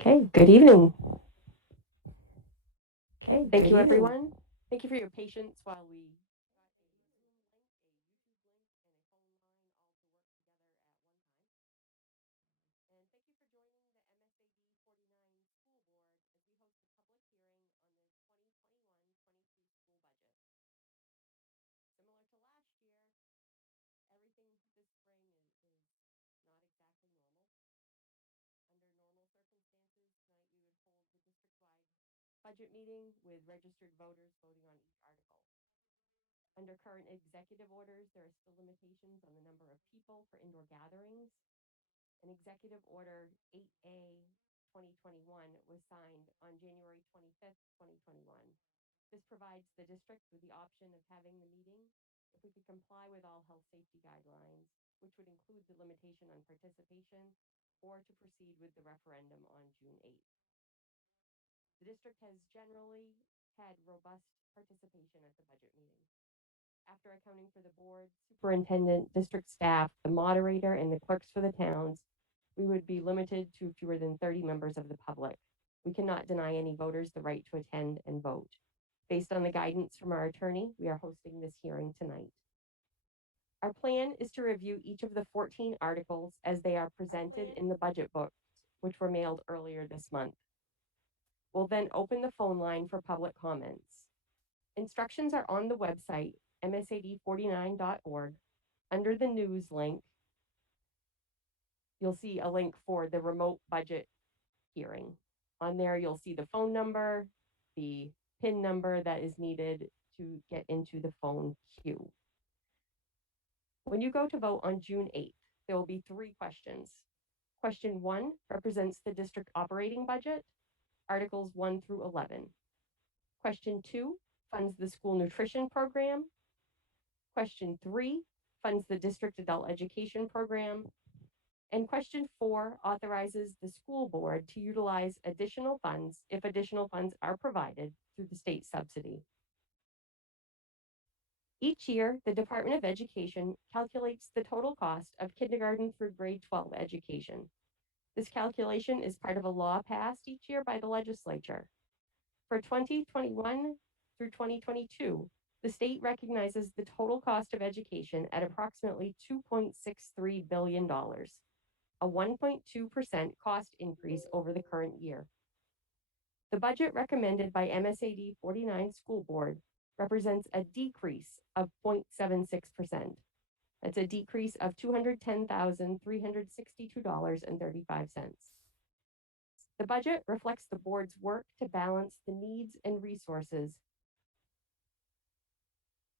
Okay, good evening. Okay, thank you everyone. Thank you for your patience while we budget meeting with registered voters voting on each article. Under current executive orders, there are still limitations on the number of people for indoor gatherings. An executive order 8A 2021 was signed on January 25th, 2021. This provides the district with the option of having the meeting if we could comply with all health safety guidelines, which would include the limitation on participation, or to proceed with the referendum on June 8th. The district has generally had robust participation at the budget meeting. After accounting for the board, superintendent, district staff, the moderator, and the clerks for the towns, we would be limited to fewer than 30 members of the public. We cannot deny any voters the right to attend and vote. Based on the guidance from our attorney, we are hosting this hearing tonight. Our plan is to review each of the 14 articles as they are presented in the budget books, which were mailed earlier this month. We'll then open the phone line for public comments. Instructions are on the website, MSAD49.org. Under the news link, you'll see a link for the remote budget hearing. On there, you'll see the phone number, the PIN number that is needed to get into the phone queue. When you go to vote on June 8th, there will be 3 questions. Question 1 represents the district operating budget, Articles 1 through 11. Question 2 funds the school nutrition program. Question 3 funds the district adult education program. And question 4 authorizes the school board to utilize additional funds if additional funds are provided through the state subsidy. Each year, the Department of Education calculates the total cost of kindergarten through grade 12 education. This calculation is part of a law passed each year by the legislature. For 2021 through 2022, the state recognizes the total cost of education at approximately $2.63 billion, a 1.2% cost increase over the current year. The budget recommended by MSAD 49 School Board represents a decrease of 0.76%. That's a decrease of $210,362.35. The budget reflects the board's work to balance the needs and resources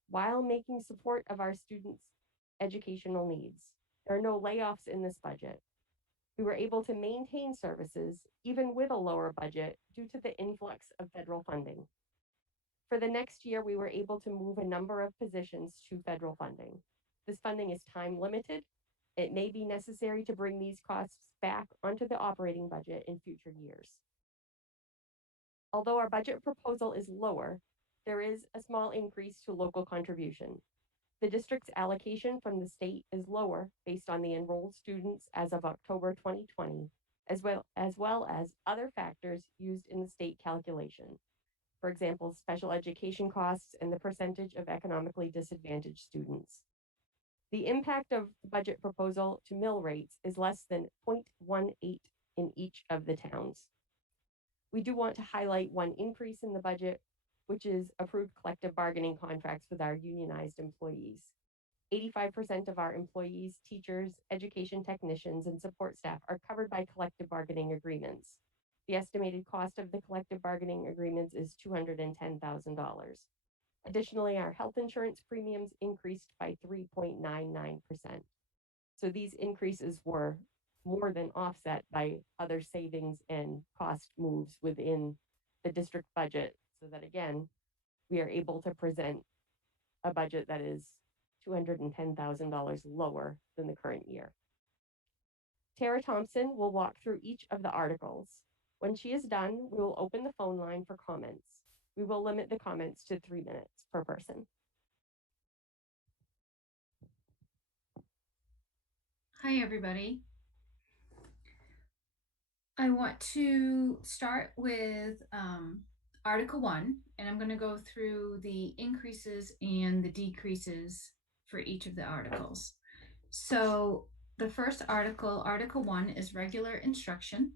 while making support of our students' educational needs. There are no layoffs in this budget. We were able to maintain services even with a lower budget due to the influx of federal funding. For the next year, we were able to move a number of positions to federal funding. This funding is time limited. It may be necessary to bring these costs back onto the operating budget in future years. Although our budget proposal is lower, there is a small increase to local contribution. The district's allocation from the state is lower based on the enrolled students as of October 2020, as well as other factors used in the state calculation. For example, special education costs and the percentage of economically disadvantaged students. The impact of the budget proposal to mill rates is less than 0.18 in each of the towns. We do want to highlight one increase in the budget, which is approved collective bargaining contracts with our unionized employees. 85% of our employees, teachers, education technicians, and support staff are covered by collective bargaining agreements. The estimated cost of the collective bargaining agreements is $210,000. Additionally, our health insurance premiums increased by 3.99%. So these increases were more than offset by other savings and cost moves within the district budget, so that again, we are able to present a budget that is $210,000 lower than the current year. Tara Thompson will walk through each of the articles. When she is done, we will open the phone line for comments. We will limit the comments to 3 minutes per person. Hi, everybody. I want to start with Article 1, and I'm going to go through the increases and the decreases for each of the articles. So, the first article, Article 1, is regular instruction.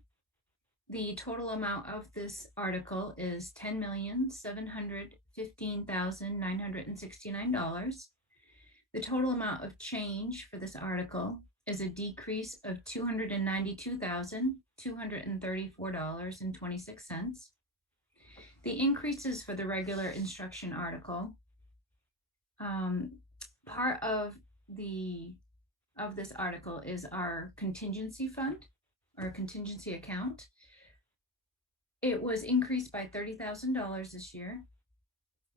The total amount of this article is $10,715,969. The total amount of change for this article is a decrease of $292,234.26. The increases for the regular instruction article, part of this article is our contingency fund or contingency account. It was increased by $30,000 this year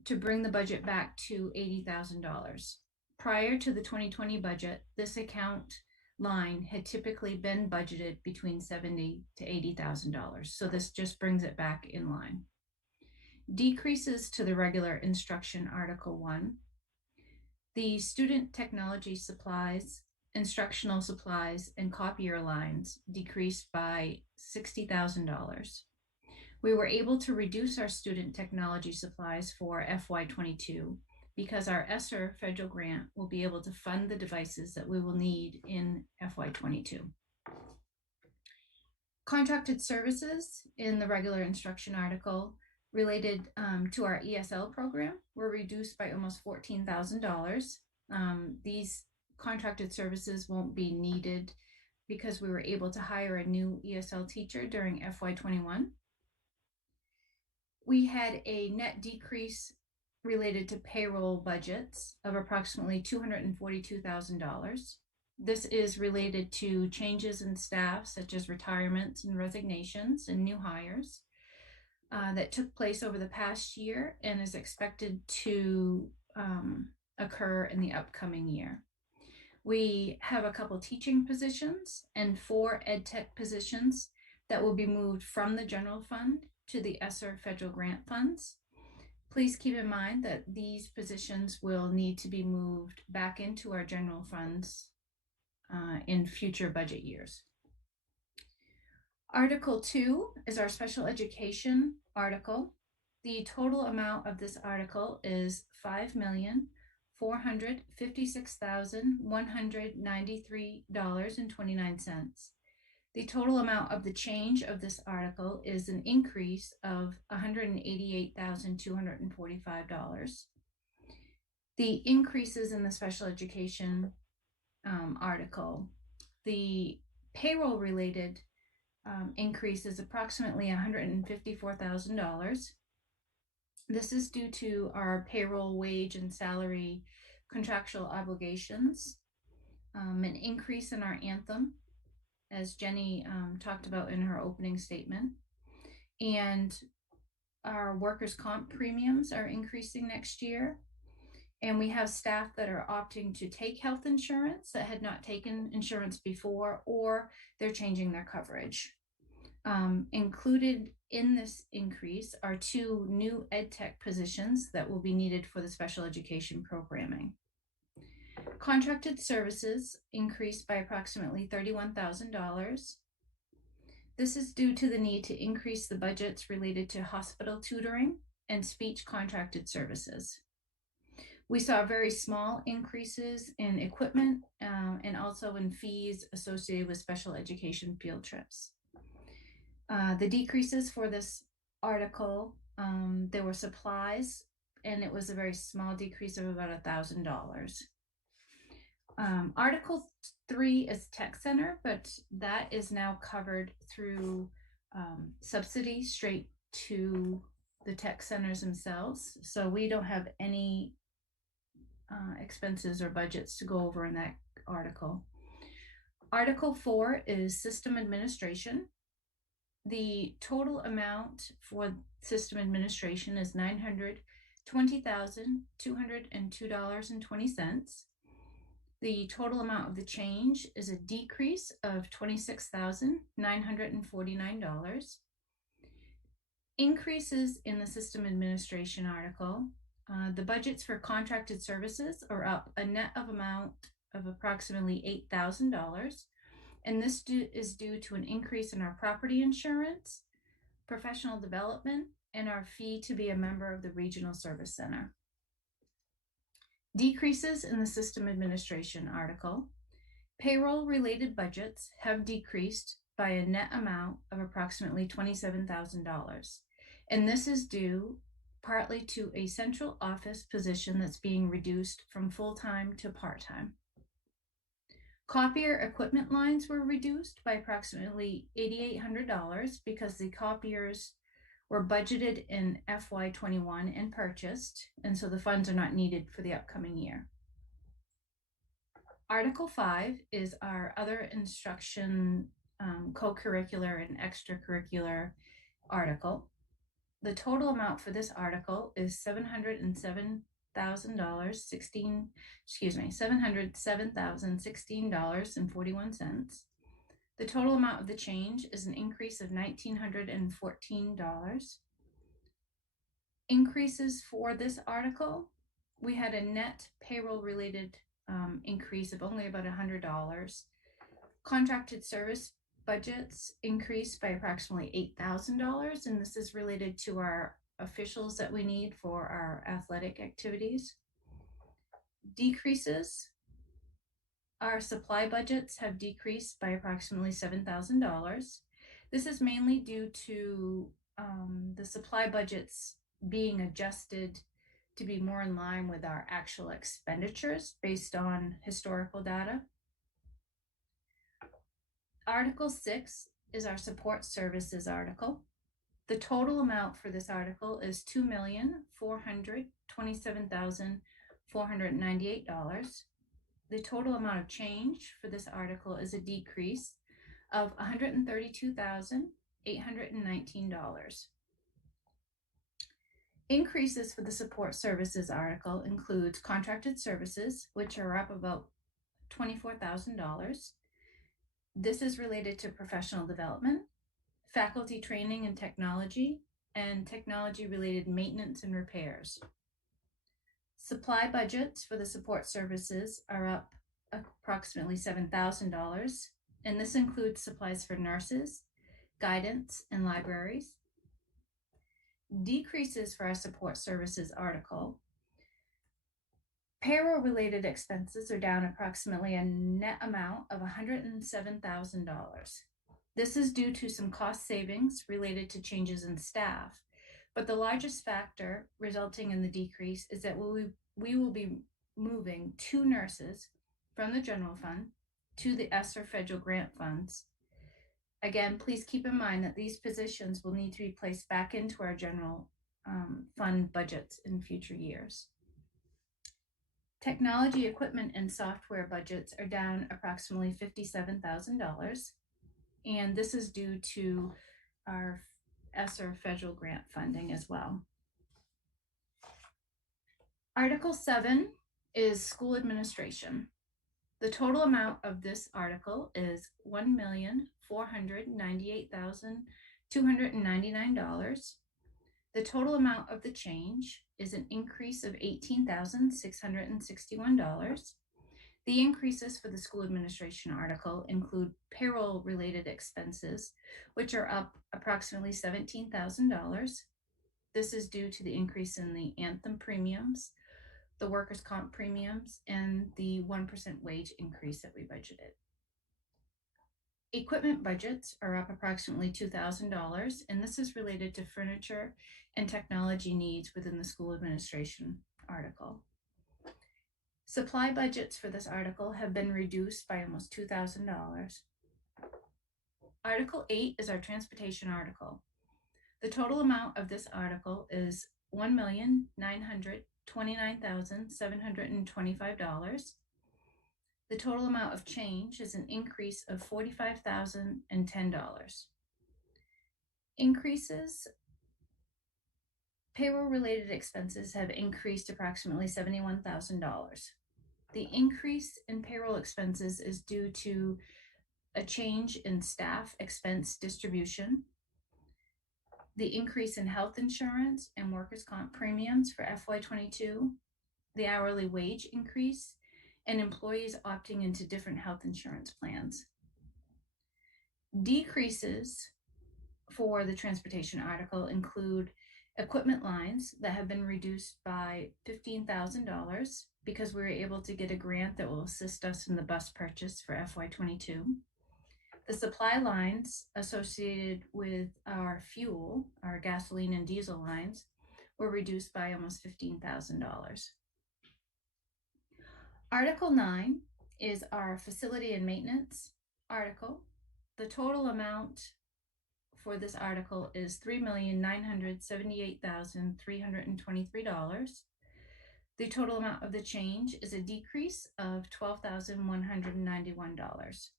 to bring the budget back to $80,000. Prior to the 2020 budget, this account line had typically been budgeted between $70,000 to $80,000. So this just brings it back in line. Decreases to the regular instruction Article 1. The student technology supplies, instructional supplies, and copier lines decreased by $60,000. We were able to reduce our student technology supplies for FY22 because our ESSER federal grant will be able to fund the devices that we will need in FY22. Contracted services in the regular instruction article related to our ESL program were reduced by almost $14,000. These contracted services won't be needed because we were able to hire a new ESL teacher during FY21. We had a net decrease related to payroll budgets of approximately $242,000. This is related to changes in staff, such as retirements and resignations and new hires that took place over the past year and is expected to occur in the upcoming year. We have a couple teaching positions and 4 ed tech positions that will be moved from the general fund to the ESSER federal grant funds. Please keep in mind that these positions will need to be moved back into our general funds in future budget years. Article 2 is our special education article. The total amount of this article is $5,456,193.29. The total amount of the change of this article is an increase of $188,245. The increases in the special education article, the payroll related increase is approximately $154,000. This is due to our payroll, wage, and salary contractual obligations, an increase in our anthem, as Jenny talked about in her opening statement. And our workers' comp premiums are increasing next year. And we have staff that are opting to take health insurance that had not taken insurance before, or they're changing their coverage. Included in this increase are 2 new ed tech positions that will be needed for the special education programming. Contracted services increased by approximately $31,000. This is due to the need to increase the budgets related to hospital tutoring and speech contracted services. We saw very small increases in equipment and also in fees associated with special education field trips. The decreases for this article, there were supplies, and it was a very small decrease of about $1,000. Article 3 is tech center, but that is now covered through subsidy straight to the tech centers themselves. So we don't have any expenses or budgets to go over in that article. Article 4 is system administration. The total amount for system administration is $920,202.20. The total amount of the change is a decrease of $26,949. Increases in the system administration article. The budgets for contracted services are up a net of amount of approximately $8,000. And this is due to an increase in our property insurance, professional development, and our fee to be a member of the Regional Service Center. Decreases in the system administration article. Payroll-related budgets have decreased by a net amount of approximately $27,000. And this is due partly to a central office position that's being reduced from full-time to part-time. Copier equipment lines were reduced by approximately $8,800 because the copiers were budgeted in FY21 and purchased, and so the funds are not needed for the upcoming year. Article 5 is our other instruction co-curricular and extracurricular article. The total amount for this article is $707,016.41. The total amount of the change is an increase of $1,914. Increases for this article, we had a net payroll related increase of only about $100. Contracted service budgets increased by approximately $8,000, and this is related to our officials that we need for our athletic activities. Decreases, our supply budgets have decreased by approximately $7,000. This is mainly due to the supply budgets being adjusted to be more in line with our actual expenditures based on historical data. Article 6 is our support services article. The total amount for this article is $2,427,498. The total amount of change for this article is a decrease of $132,819. Increases for the support services article includes contracted services, which are up about $24,000. This is related to professional development, faculty training and technology related maintenance and repairs. Supply budgets for the support services are up approximately $7,000, and this includes supplies for nurses, guidance, and libraries. Decreases for our support services article. Payroll related expenses are down approximately a net amount of $107,000. This is due to some cost savings related to changes in staff, but the largest factor resulting in the decrease is that we will be moving 2 nurses from the general fund to the ESSER federal grant funds. Again, please keep in mind that these positions will need to be placed back into our general fund budgets in future years. Technology equipment and software budgets are down approximately $57,000, and this is due to our ESSER federal grant funding as well. Article 7 is school administration. The total amount of this article is $1,498,299. The total amount of the change is an increase of $18,661. The increases for the school administration article include payroll related expenses, which are up approximately $17,000. This is due to the increase in the Anthem premiums, the workers' comp premiums, and the 1% wage increase that we budgeted. Equipment budgets are up approximately $2,000, and this is related to furniture and technology needs within the school administration article. Supply budgets for this article have been reduced by almost $2,000. Article 8 is our transportation article. The total amount of this article is $1,929,725. The total amount of change is an increase of $45,010. Increases, payroll related expenses have increased approximately $71,000. The increase in payroll expenses is due to a change in staff expense distribution, the increase in health insurance and workers' comp premiums for FY22, the hourly wage increase, and employees opting into different health insurance plans. Decreases for the transportation article include equipment lines that have been reduced by $15,000 because we were able to get a grant that will assist us in the bus purchase for FY22. The supply lines associated with our fuel, our gasoline and diesel lines, were reduced by almost $15,000. Article 9 is our facility and maintenance article. The total amount for this article is $3,978,323. The total amount of the change is a decrease of $12,191.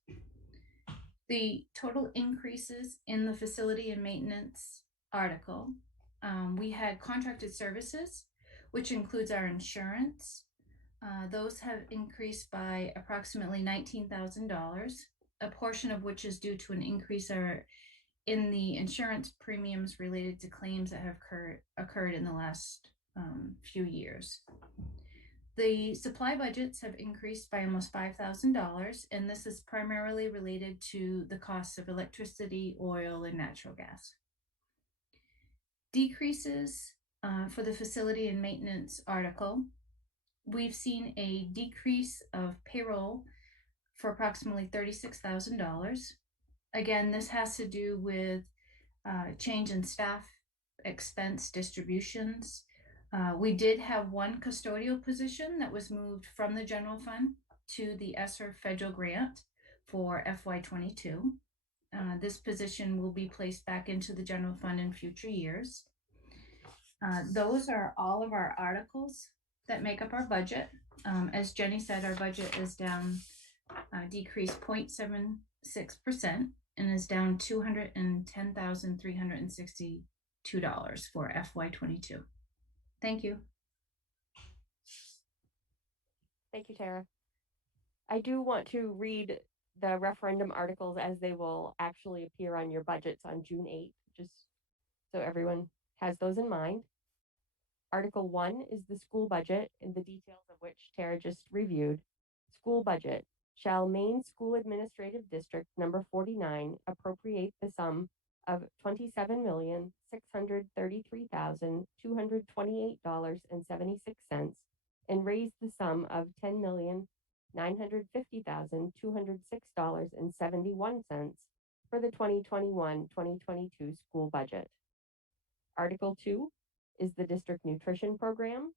The total increases in the facility and maintenance article, we had contracted services, which includes our insurance. Those have increased by approximately $19,000, a portion of which is due to an increase in the insurance premiums related to claims that have occurred in the last few years. The supply budgets have increased by almost $5,000, and this is primarily related to the costs of electricity, oil, and natural gas. Decreases for the facility and maintenance article. We've seen a decrease of payroll for approximately $36,000. Again, this has to do with change in staff expense distributions. We did have one custodial position that was moved from the general fund to the ESSER federal grant for FY22. This position will be placed back into the general fund in future years. Those are all of our articles that make up our budget. As Jenny said, our budget is down, decreased 0.76% and is down $210,362 for FY22. Thank you. Thank you, Tara. I do want to read the referendum articles as they will actually appear on your budgets on June 8th, just so everyone has those in mind. Article 1 is the school budget, and the details of which Tara just reviewed. School budget. Shall Maine School Administrative District number 49 appropriate the sum of $27,633,228.76 and raise the sum of $10,950,206.71 for the 2021-2022 school budget. Article 2 is the district nutrition program.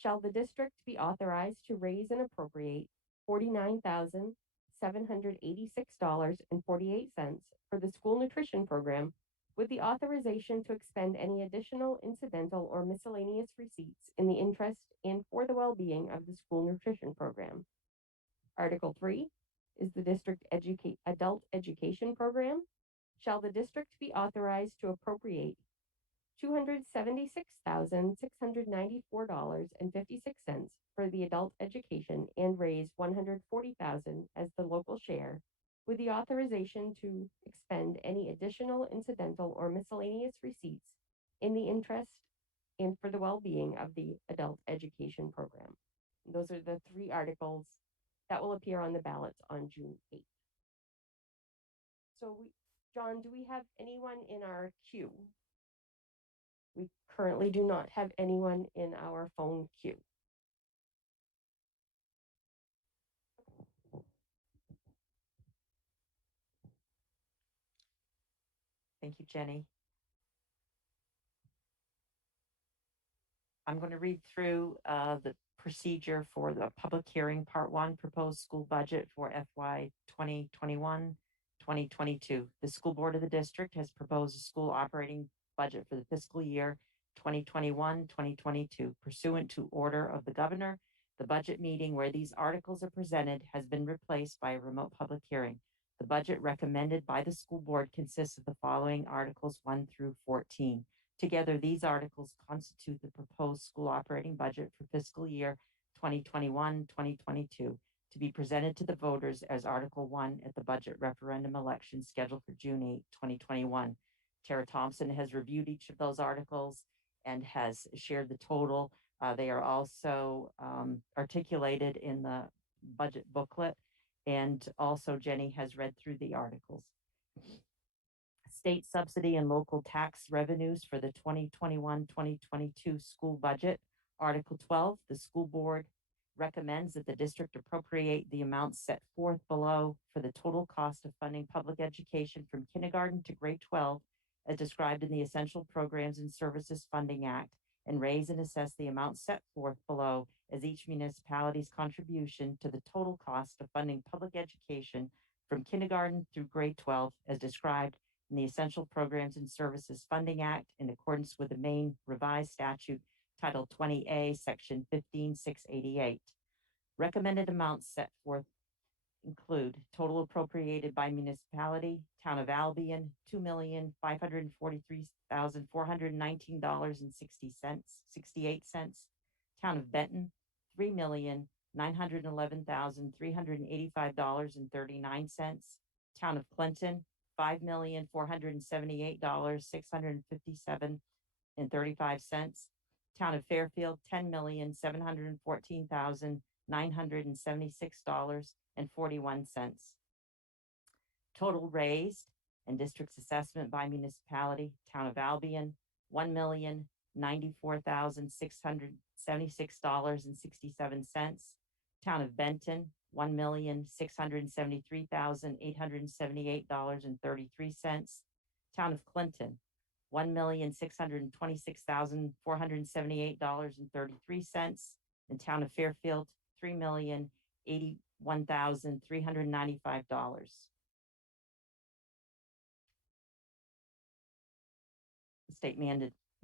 Shall the district be authorized to raise and appropriate $49,786.48 for the school nutrition program, with the authorization to expend any additional incidental or miscellaneous receipts in the interest and for the well-being of the school nutrition program. Article 3 is the district adult education program. Shall the district be authorized to appropriate $276,694.56 for the adult education and raise $140,000 as the local share, with the authorization to expend any additional incidental or miscellaneous receipts in the interest and for the well-being of the adult education program. And those are the 3 articles that will appear on the ballots on June 8th. So, John, do we have anyone in our queue? We currently do not have anyone in our phone queue. Thank you, Jenny. I'm going to read through the procedure for the public hearing, part 1, proposed school budget for FY 2021-2022. The school board of the district has proposed a school operating budget for the fiscal year 2021-2022. Pursuant to order of the governor, the budget meeting where these articles are presented has been replaced by a remote public hearing. The budget recommended by the school board consists of the following articles 1 through 14. Together, these articles constitute the proposed school operating budget for fiscal year 2021-2022 to be presented to the voters as Article 1 at the budget referendum election scheduled for June 8, 2021. Tara Thompson has reviewed each of those articles and has shared the total. They are also articulated in the budget booklet, and also Jenny has read through the articles. State subsidy and local tax revenues for the 2021-2022 school budget. Article 12, the school board recommends that the district appropriate the amounts set forth below for the total cost of funding public education from kindergarten to grade 12 as described in the Essential Programs and Services Funding Act, and raise and assess the amount set forth below as each municipality's contribution to the total cost of funding public education from kindergarten through grade 12 as described in the Essential Programs and Services Funding Act in accordance with the Maine Revised Statute Title 20A, Section 15688. Recommended amounts set forth include total appropriated by municipality: Town of Albion, $2,543,419.68. Town of Benton, $3,911,385.39. Town of Clinton, $5,478,657.35. Town of Fairfield, $10,714,976.41. Total raised and district's assessment by municipality: Town of Albion, $1,094,676.67. Town of Benton, $1,673,878.33. Town of Clinton, $1,626,478.33. And Town of Fairfield, $3,081,395. State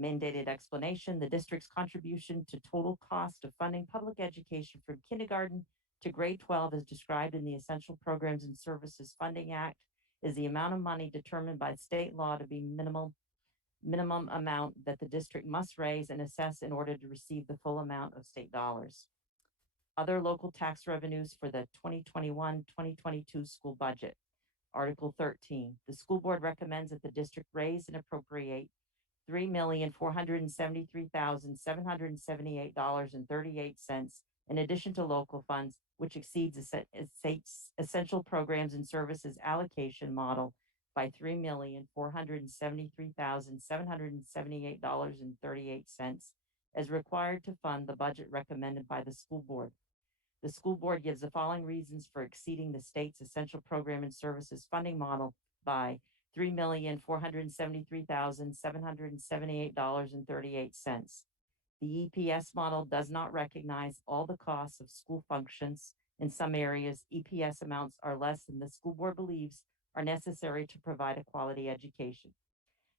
mandated explanation: the district's contribution to total cost of funding public education from kindergarten to grade 12 as described in the Essential Programs and Services Funding Act is the amount of money determined by state law to be minimum amount that the district must raise and assess in order to receive the full amount of state dollars. Other local tax revenues for the 2021-2022 school budget. Article 13, the school board recommends that the district raise and appropriate $3,473,778.38 in addition to local funds, which exceeds Essential Programs and Services allocation model by $3,473,778.38 as required to fund the budget recommended by the school board. The school board gives the following reasons for exceeding the state's Essential Program and Services funding model by $3,473,778.38. The EPS model does not recognize all the costs of school functions. In some areas, EPS amounts are less than the school board believes are necessary to provide a quality education.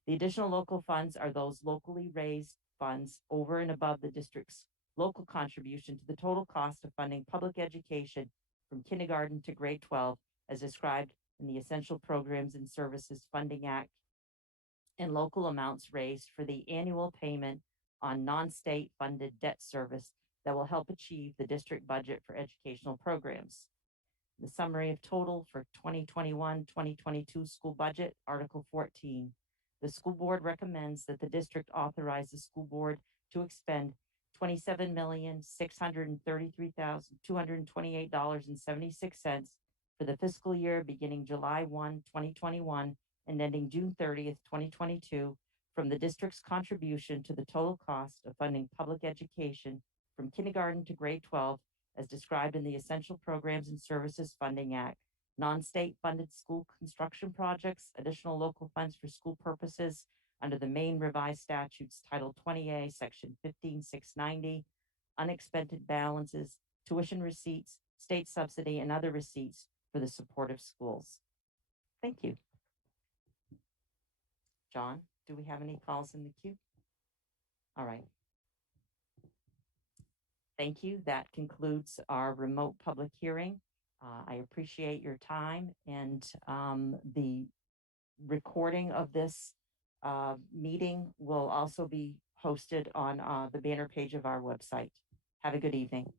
The additional local funds are those locally raised funds over and above the district's local contribution to the total cost of funding public education from kindergarten to grade 12 as described in the Essential Programs and Services Funding Act, and local amounts raised for the annual payment on non-state funded debt service that will help achieve the district budget for educational programs. The summary of total for 2021-2022 school budget, Article 14. The school board recommends that the district authorize the school board to expend $27,633,228.76 for the fiscal year beginning July 1, 2021 and ending June 30th, 2022 from the district's contribution to the total cost of funding public education from kindergarten to grade 12 as described in the Essential Programs and Services Funding Act, non-state funded school construction projects, additional local funds for school purposes under the Maine Revised Statutes Title 20A, Section 15690, unexpended balances, tuition receipts, state subsidy, and other receipts for the support of schools. Thank you. John, do we have any calls in the queue? All right. Thank you. That concludes our remote public hearing. I appreciate your time, and the recording of this meeting will also be posted on the banner page of our website. Have a good evening.